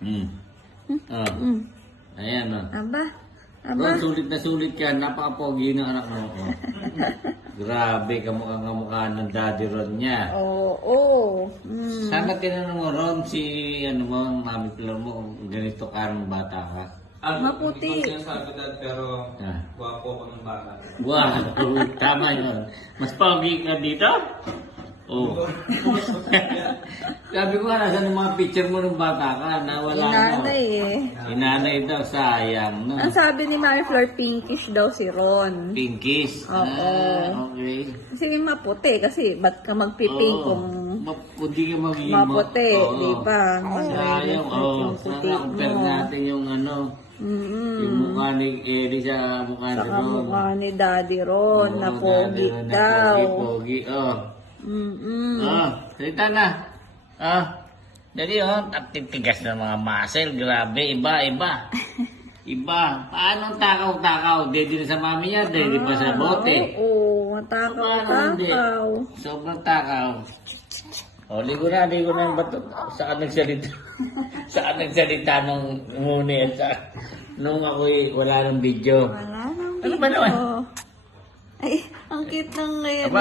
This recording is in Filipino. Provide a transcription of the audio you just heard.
Hmm. Oh. Mm. Ayan, oh. Aba. Bro, sulit na sulit ka. Napaka-pogi ng anak mo. Oh. Grabe, kamukha ng daddy Ron niya. Oo. Mm. Sana tinanong mo, Ron, si, mami pala mo, ganito ka ng bata ka. Maputi. Hindi ko sinasabi dad, pero Ah. guwapo ko ng bata. Wow, tama yun. Mas pogi ka dito? Oo. Sabi ko, nasan yung mga picture mo ng bata ka? Nawala na. Inanay eh. Inanay daw, sayang, no? Ang sabi ni Mami Flor, pinkish daw si Ron. Pinkish. Oo. Okay. Kasi maputi, kasi ba't ka magpipink Oo. kung Hindi ka magiging maputi, Oo. di ba? Sayang, Yung puti Sana compare mo. natin yung yung mukha ni Eddie sa mukha ni Saka Ron. mukha ni Daddy Ron, na Oo, pogi dati na daw. Pogi, oh. Mm-mm. Salita na. Dali, tatigas ng mga muscle. Grabe, iba. Iba. Paano takaw-takaw? Dedi na sa mami niya, dedi pa sa bote. Oo, Paano hindi? matakaw-takaw. Sobrang takaw. Ligo na yung bato. Saan nagsalita? Saan nagsalita nung umuni? Nung ako'y wala ng video. Wala nang Ano ba naman? video. Ay, ang cute ng ngayon. Aba.